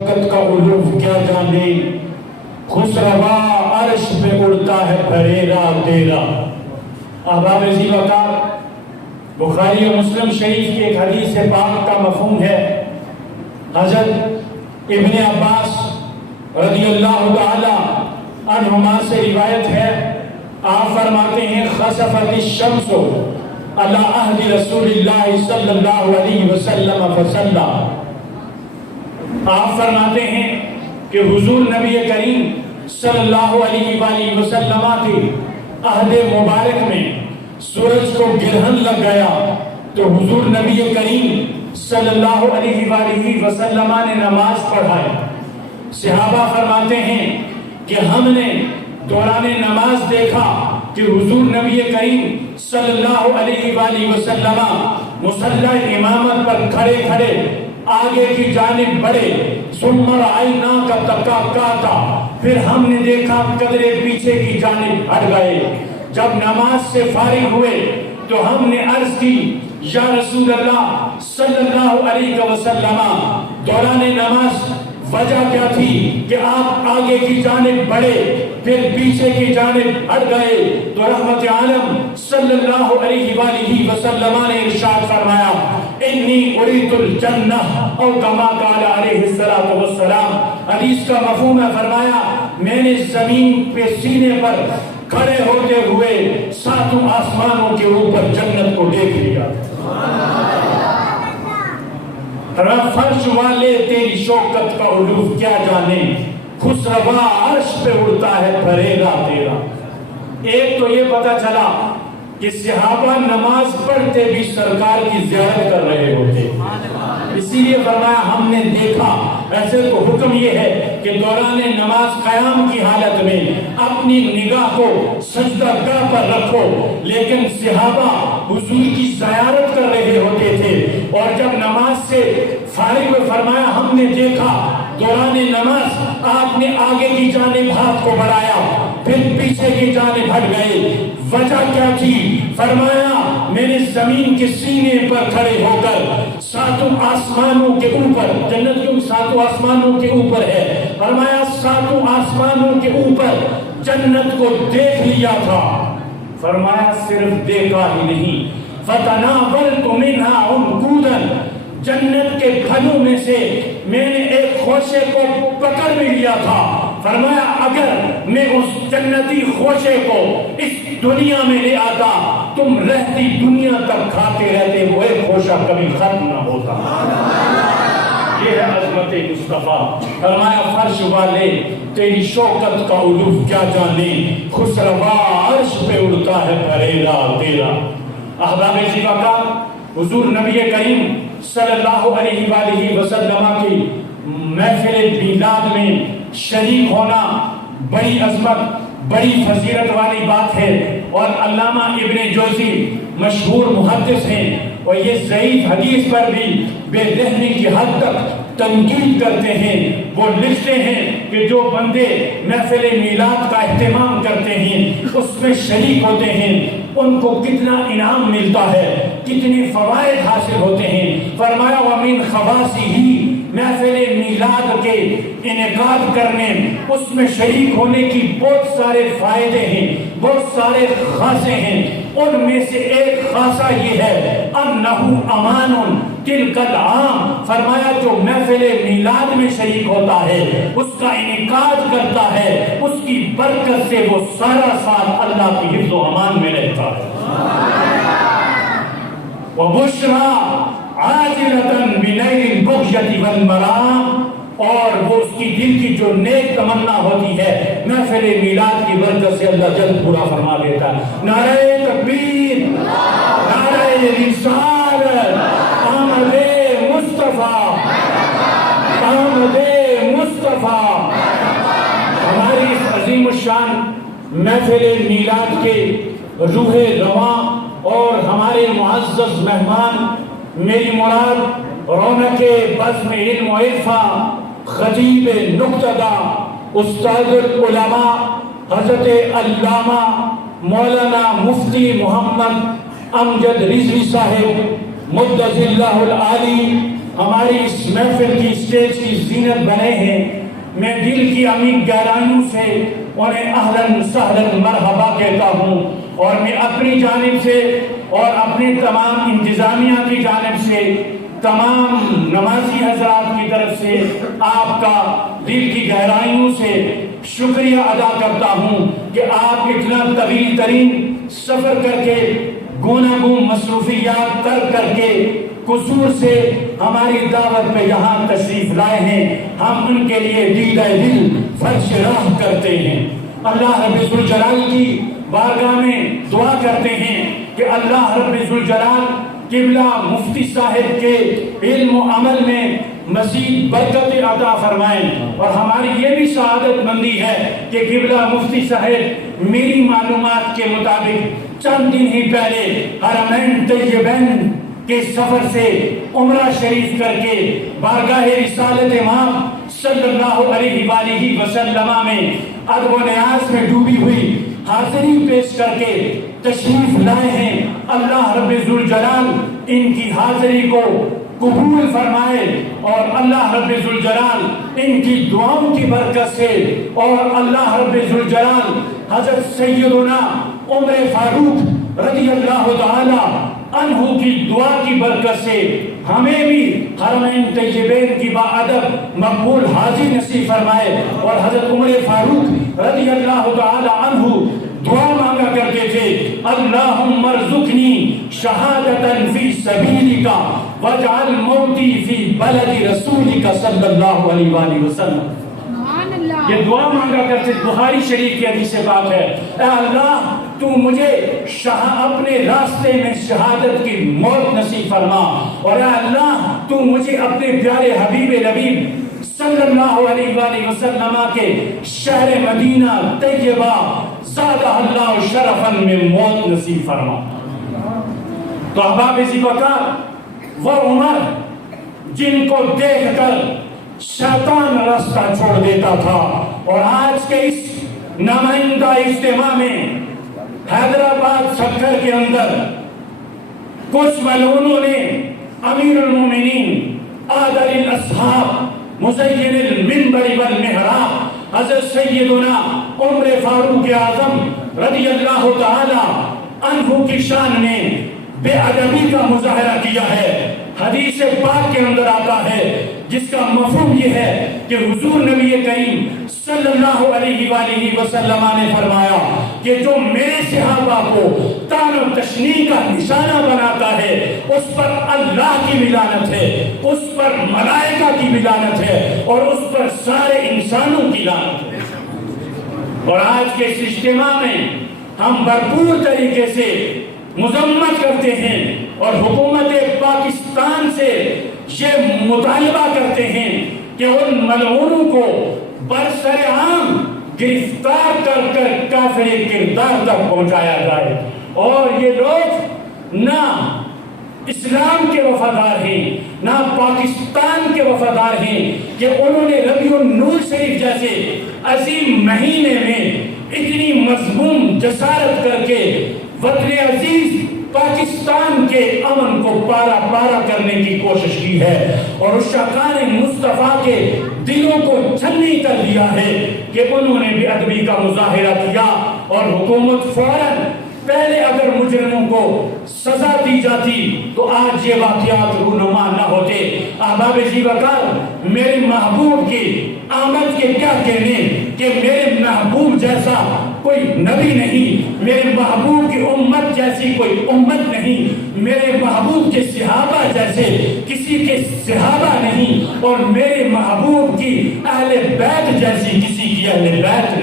کا علوف کیا جانے، خسروا عرش پہ اڑتا ہے پھریرا تیرا۔ احباب ذی وقار، بخاری و مسلم شریف کی ایک حدیث پاک کا مفہوم ہے۔ حضرت ابن عباس رضی اللہ تعالی عنہما سے روایت ہے، آپ فرماتے ہیں خسفت الشمس علی عہد رسول اللہ صلی اللہ علیہ وسلم فصلی۔ آپ فرماتے ہیں کہ حضور نبی کریم صلی اللہ علیہ وآلہ وسلم کے عہد مبارک میں سورج کو گرہن لگ گیا تو حضور نبی کریم صلی اللہ علیہ وآلہ وسلم نے نماز پڑھائی۔ صحابہ فرماتے ہیں کہ ہم نے دوران نماز دیکھا کہ حضور نبی کریم صلی اللہ علیہ وآلہ وسلم مصلی امامت پر کھڑے کھڑے آگے کی جانب بڑھے، ثم رأیناک تقاقعتا، پھر ہم نے دیکھا قدرے پیچھے کی جانب ہٹ گئے۔ جب نماز سے فارغ ہوئے تو ہم نے عرض کی یا رسول اللہ صلی اللہ علیہ وسلم، دوران نماز وجہ کیا تھی کہ آپ آگے کی جانب بڑھے پھر پیچھے کی جانب ہٹ گئے؟ تو رحمت عالم صلی اللہ علیہ وآلہ وسلم نے ارشاد فرمایا انی اريد الجنہ او کما قال علیہ الصلوۃ والسلام۔ حدیث کا مفہوم ہے، فرمایا میں نے زمین پہ سینے پر کھڑے ہوتے ہوئے ساتوں آسمانوں کے اوپر جنت کو دیکھ لیا۔ فرش والے تیری شوکت کا علوف کیا جانے، خسروا عرش پہ اڑتا ہے پھریرا تیرا۔ ایک تو یہ پتا چلا کہ صحابہ نماز پڑھتے بھی سرکار کی زیارت کر رہے ہوتے، اسی لیے فرمایا ہم نے دیکھا۔ ایسے تو حکم یہ ہے کہ دوران نماز قیام کی حالت میں اپنی نگاہ کو سجدہ گاہ پر رکھو، لیکن صحابہ حضور کی زیارت کر رہے ہوتے تھے، اور جب نماز سے فارغ ہوئے فرمایا ہم نے دیکھا دوران نماز آپ نے آگے کی جانب ہاتھ کو بڑھایا پھر پیچھے کی جانب ہٹ گئے، وجہ کیا تھی؟ فرمایا میں نے زمین کے سینے پر کھڑے ہو کر ساتوں آسمانوں کے اوپر، جنت کیوں ساتوں آسمانوں کے اوپر ہے، فرمایا ساتوں آسمانوں کے اوپر جنت کو دیکھ لیا تھا۔ فرمایا صرف دیکھا ہی نہیں، فَتَنَاوَلْتُ مِنْهَا عُنْقُودًا، جنت کے پھلوں میں سے میں نے ایک خوشے کو پکڑ بھی لیا تھا۔ فرمایا اگر میں اس جنتی خوشے کو اس دنیا میں لے آتا تم رہتی دنیا تک کھاتے رہتے، وہ ایک خوشہ کبھی ختم نہ ہوتا۔ یہ ہے عظمت مصطفیٰ۔ فرمایا فرش والے تیری شوکت کا علوف کیا جانے، خسروا عرش پہ اڑتا ہے پھریرا تیرا۔ احباب ذی وقار، حضور نبی کریم صلی اللہ علیہ وآلہ وسلم کی محفل میلاد میں شریک ہونا بڑی عظمت، بڑی فضیلت والی بات ہے، اور علامہ ابن جوزی مشہور محدث ہیں، اور یہ ضعیف حدیث پر بھی بے رحمی کی حد تک تنقید کرتے ہیں۔ وہ لکھتے ہیں کہ جو بندے محفل میلاد کا اہتمام کرتے ہیں، اس میں شریک ہوتے ہیں، ان کو کتنا انعام ملتا ہے، کتنے فوائد حاصل ہوتے ہیں۔ فرمایا وَمِنْ خَوَاسِهِ، محفل میلاد کے انعقاد کرنے، اس میں شریک ہونے کی بہت سارے فائدے ہیں، بہت سارے خاصے ہیں۔ ان میں سے ایک خاصہ یہ ہے اَنَّهُ أَمَانٌ تِلْكَ الْعَامِ، فرمایا جو محفل میلاد میں شریک ہوتا ہے، اس کا انعقاد کرتا ہے، اس کی برکت سے وہ سارا سال اللہ کی حفظ و امان میں رہتا ہے۔ وَبُشْرَى عَاجِلَةً بِنَيْلِ الْبُغْيَةِ وَالْمَرَامِ، اور وہ اس کی دل کی جو نیک تمنا ہوتی ہے محفل میلاد کی برکت سے اللہ جلد پورا فرما دیتا ہے۔ نعرہ تکبیر، نعرہ رسالت، آمد مصطفیٰ، آمد مصطفیٰ۔ ہماری اس عظیم الشان محفل میلاد کے روح رواں اور ہمارے معزز مہمان، میری مراد رونق بزم علم و عرفان، خطیب نقطہ، استاد العلماء حضرت علامہ مولانا مفتی محمد امجد رضوی صاحب مدظ اللہ العالی ہماری اس محفل کی اسٹیج کی زینت بنے ہیں، میں دل کی عمیق گہرائیوں سے انہیں اہلاً سہلاً مرحبا کہتا ہوں، اور میں اپنی جانب سے اور اپنے تمام انتظامیہ کی جانب سے تمام نمازی حضرات کی طرف سے آپ کا دل کی گہرائیوں سے شکریہ ادا کرتا ہوں کہ آپ اتنا طویل ترین سفر کر کے گوناگون مصروفیات ترک کر کے قصور سے ہماری دعوت پہ یہاں تشریف لائے ہیں۔ ہم ان کے لیے دیدہ دل فرش راہ کرتے ہیں۔ اللہ رب ذوالجلال کی بارگاہ میں دعا کرتے ہیں کہ اللہ رب ذوالجلال قبلہ مفتی صاحب کے علم و عمل میں مزید برکت عطا فرمائیں، اور ہماری یہ بھی سعادت مندی ہے کہ قبلہ مفتی صاحب میری معلومات کے مطابق چند دن ہی پہلے حرمین طیبین کے سفر سے عمرہ شریف کر کے بارگاہ رسالت امام صلی اللہ علیہ وآلہ وسلم میں ادب و نیاز میں ڈوبی ہوئی حاضری پیش کر کے تشریف لائے ہیں۔ اللہ رب ذوالجلال ان کی حاضری کو قبول فرمائے، اور اللہ رب ذوالجلال ان کی دعاؤں کی برکت سے، اور اللہ رب ذوالجلال حضرت سیدنا عمر فاروق رضی اللہ تعالی عنہ کی دعا کی برکت سے ہمیں بھی حرمین طیبین کی باادب مقبول حاضری نصیب فرمائے۔ اور حضرت عمر فاروق رضی اللہ تعالی عنہ دعا مانگا کرتے تھے، اللہم ارزقنی شہادتاً فی سبیلک واجعل موتی فی بلد رسولک صلی اللہ علیہ وآلہ وسلم۔ یہ دعا مانگا کرتے، بخاری شریف کی حدیث پاک ہے، اے اللہ تو مجھے اپنے راستے میں شہادت کی موت نصیب فرما، اور اے اللہ تو مجھے اپنے پیارے حبیب لبیب صلی اللہ علیہ وآلہ وسلم کے شہر مدینہ طیبہ زادہ اللہ شرفاً میں موت نصیب فرما۔ تو احباب ذی وقار، وہ عمر جن کو دیکھ کر شیطان راستہ چھوڑ دیتا تھا، اور آج کے اس نمائندہ اجتماع میں حیدرآباد سکر کے اندر کچھ ملعونوں نے امیر المومنین عادل الاصحاب مزین المنبر والمحراب حضرت سیدنا عمر فاروق اعظم رضی اللہ تعالی عنہ کی شان میں بے ادبی کا مظاہرہ کیا ہے۔ حدیث پاک کے اندر آتا ہے جس کا مفہوم یہ ہے کہ حضور نبی کریم صلی اللہ علیہ وآلہ وسلم نے فرمایا کہ جو میرے صحابہ کو طعن و تشنیع کا نشانہ بناتا ہے اس پر اللہ کی بھی لعنت ہے، اس پر ملائکہ کی بھی لعنت ہے، اور اس پر سارے انسانوں کی لعنت ہے۔ اور آج کے اس اجتماع میں ہم بھرپور طریقے سے مذمت کرتے ہیں اور حکومت پاکستان سے یہ مطالبہ کرتے ہیں کہ ان ملعونوں کو برسر عام گرفتار کر کر کافر کردار تک پہنچایا جائے، اور یہ لوگ نہ اسلام کے وفادار ہیں نہ پاکستان کے وفادار ہیں کہ انہوں نے ربیع النور شریف جیسے عظیم مہینے میں اتنی مضمون جسارت کر کے وطن عزیز پاکستان کے امن کو پارا پارا کرنے کی کوشش کی ہے، اور اس شاکان مصطفیٰ کے دلوں کو چھلنی کر دیا ہے کہ انہوں نے بے ادبی کا مظاہرہ کیا، اور حکومت فوراً پہلے اگر مجرموں کو سزا دی جاتی تو آج یہ واقعات رونما نہ ہوتے۔ احباب ذی وقار، میرے محبوب کی آمد کے کیا کہنے کہ میرے محبوب جیسا کوئی نبی نہیں، میرے محبوب کی امت جیسی کوئی امت نہیں، میرے محبوب کے صحابہ جیسے کسی کے صحابہ نہیں، اور میرے محبوب کی اہل بیت جیسی کسی کی اہل بیت